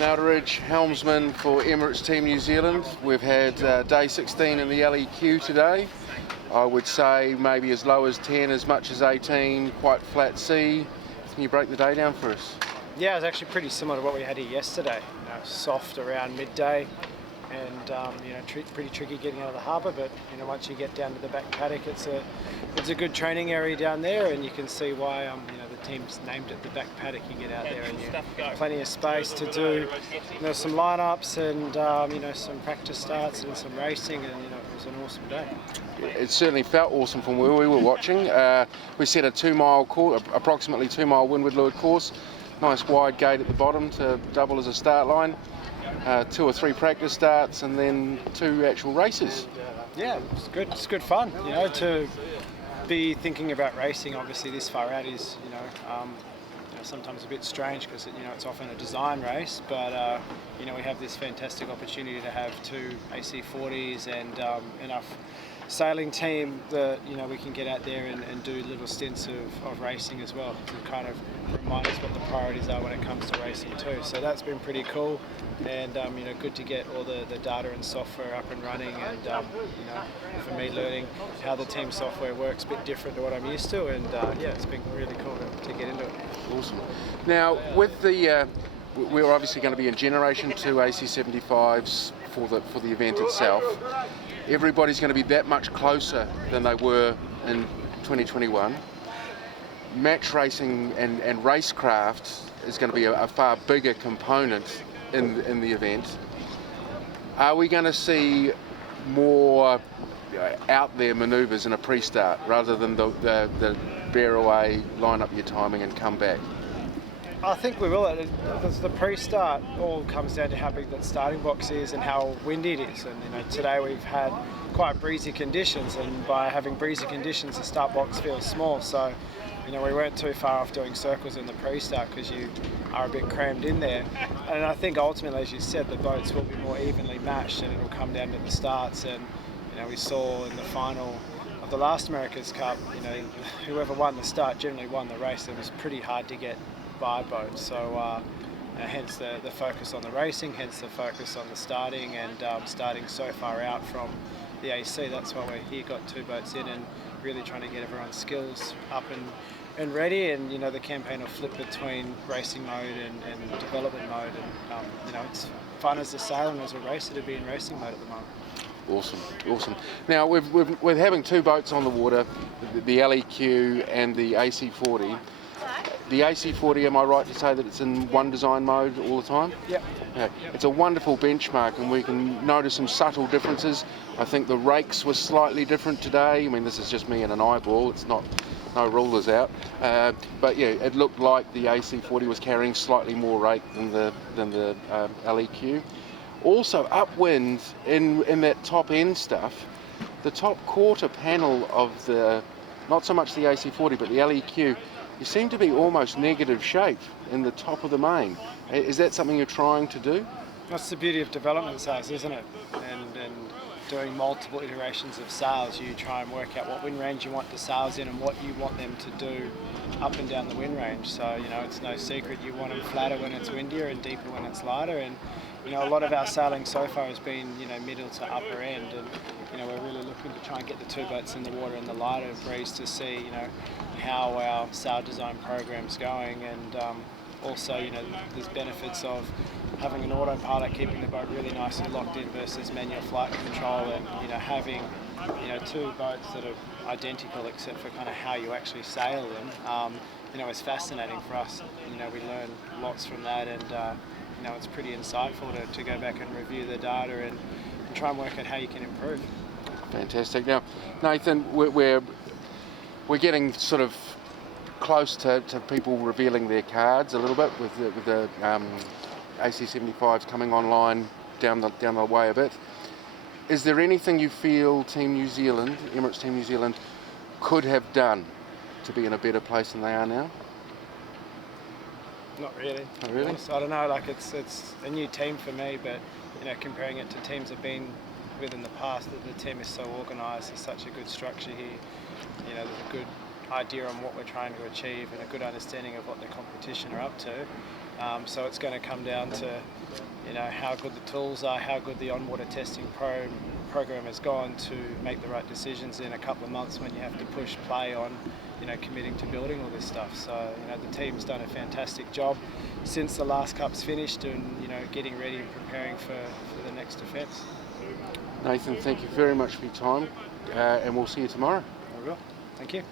Outteridge, helmsman for Emirates Team New Zealand. We've had day 16 in the LEQ today. I would say maybe as low as 10, as much as 18, quite flat sea. Can you break the day down for us? Yeah, it was actually pretty similar to what we had here yesterday. Soft around midday, and pretty tricky getting out of the harbour. But once you get down to the back paddock, it's a good training area down there, and you can see why the team's named it the back paddock. You get out there and you plenty of space to do some lineups and some practice starts and some racing, and it was an awesome day. It certainly felt awesome from where we were watching. We set a 2-mile course, approximately 2-mile windward leeward course. Nice wide gate at the bottom to double as a start line. 2 or 3 practice starts and then 2 actual races. Yeah, it's good. It's good fun. To be thinking about racing obviously this far out is sometimes a bit strange because it's often a design race, but we have this fantastic opportunity to have 2 AC40s and enough sailing team that we can get out there and do little stints of racing as well to kind of remind us what the priorities are when it comes to racing too. So that's been pretty cool, and good to get all the data and software up and running, and for me learning how the team software works a bit different to what I'm used to, and it's been really cool to get into it. Awesome. Now with the we're obviously going to be in Generation 2 AC75s for the event itself. Everybody's going to be that much closer than they were in 2021. Match racing and racecraft is going to be a far bigger component in the event. Are we going to see more out there manoeuvres in a pre-start rather than the bear away, line up your timing and come back? I think we will. The pre-start all comes down to how big that starting box is and how windy it is. And today we've had quite breezy conditions, and by having breezy conditions, the start box feels small. So, we weren't too far off doing circles in the pre-start because you are a bit crammed in there. And I think ultimately, as you said, the boats will be more evenly matched, and it'll come down to the starts. And we saw in the final of the last America's Cup, whoever won the start generally won the race. It was pretty hard to get by boats, so hence the focus on the racing, hence the focus on the starting, and starting so far out from the AC. That's why we're here, got 2 boats in, and really trying to get everyone's skills up and ready. And the campaign will flip between racing mode and development mode, and it's fun as a sailor and as a racer to be in racing mode at the moment. Awesome. Now we're having 2 boats on the water, the LEQ and the AC40. The AC40, am I right to say that it's in one design mode all the time? Yep. Yeah. It's a wonderful benchmark, and we can notice some subtle differences. I think the rakes were slightly different today. I mean, this is just me and an eyeball. It's not, no rulers out. But yeah, it looked like the AC40 was carrying slightly more rake than the LEQ. Also, upwind in that top end stuff, the top quarter panel of the, not so much the AC40, but the LEQ, you seem to be almost negative shape in the top of the main. Is that something you're trying to do? That's the beauty of development sails, isn't it? And doing multiple iterations of sails, you try and work out what wind range you want the sails in and what you want them to do up and down the wind range. So, it's no secret you want them flatter when it's windier and deeper when it's lighter. And, a lot of our sailing so far has been, middle to upper end. And, we're really looking to try and get the 2 boats in the water in the lighter breeze to see, how our sail design program's going. And also, there's benefits of having an autopilot keeping the boat really nice and locked in versus manual flight control, and having 2 boats that are identical except for kind of how you actually sail them. It's fascinating for us. We learn lots from that, and it's pretty insightful to go back and review the data and try and work out how you can improve. Fantastic. Now, Nathan, we're getting sort of close to people revealing their cards a little bit with the AC75s coming online down the way a bit. Is there anything you feel Team New Zealand, Emirates Team New Zealand, could have done to be in a better place than they are now? Not really. Not really? I don't know. It's a new team for me, but comparing it to teams I've been with in the past, the team is so organised. There's such a good structure here. There's a good idea on what we're trying to achieve and a good understanding of what the competition are up to. So it's going to come down to how good the tools are, how good the on-water testing program has gone to make the right decisions in a couple of months when you have to push play on, committing to building all this stuff. So, the team's done a fantastic job since the last Cup's finished and, getting ready and preparing for the next defence. Nathan, thank you very much for your time, and we'll see you tomorrow. We will. Thank you.